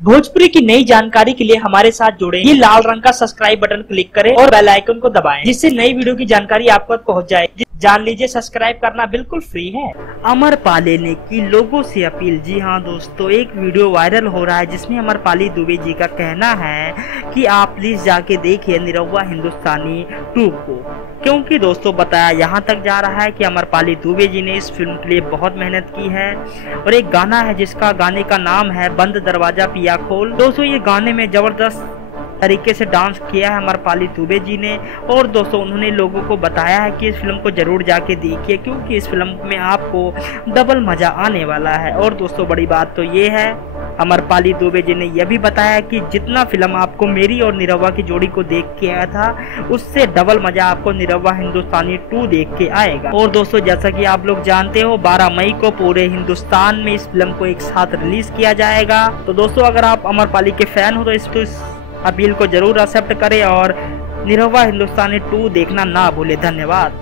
भोजपुरी की नई जानकारी के लिए हमारे साथ जुड़े ये लाल रंग का सब्सक्राइब बटन क्लिक करें और बेल आइकन को दबाएं, जिससे नई वीडियो की जानकारी आप तक पहुंच जाए। जान लीजिए, सब्सक्राइब करना बिल्कुल फ्री है। अमरपाली ने की लोगों से अपील। जी हाँ दोस्तों, एक वीडियो वायरल हो रहा है जिसमें अमरपाली दुबे जी का कहना है कि आप प्लीज जाके देखिए निरहुआ हिंदुस्तानी 2 को, क्योंकि दोस्तों बताया यहाँ तक जा रहा है कि अमरपाली दुबे जी ने इस फिल्म के लिए बहुत मेहनत की है और एक गाना है जिसका गाने का नाम है बंद दरवाजा पिया खोल। दोस्तों ये गाने में जबरदस्त तरीके से डांस किया है अमरपाली दुबे जी ने और दोस्तों उन्होंने लोगों को बताया है कि इस फिल्म को जरूर जाके देखिए, क्योंकि इस फिल्म में आपको डबल मजा आने वाला है। और दोस्तों बड़ी बात तो ये है, अमरपाली दुबे जी ने यह भी बताया कि जितना फिल्म आपको मेरी और निरहुआ की जोड़ी को देख के आया था, उससे डबल मजा आपको निरहुआ हिंदुस्तानी 2 देख के आएगा। और दोस्तों जैसा कि आप लोग जानते हो, 12 मई को पूरे हिंदुस्तान में इस फिल्म को एक साथ रिलीज किया जाएगा। तो दोस्तों अगर आप अमरपाली के फैन हो तो इस अपील को जरूर एक्सेप्ट करें और निरहुआ हिंदुस्तानी 2 देखना ना भूले। धन्यवाद।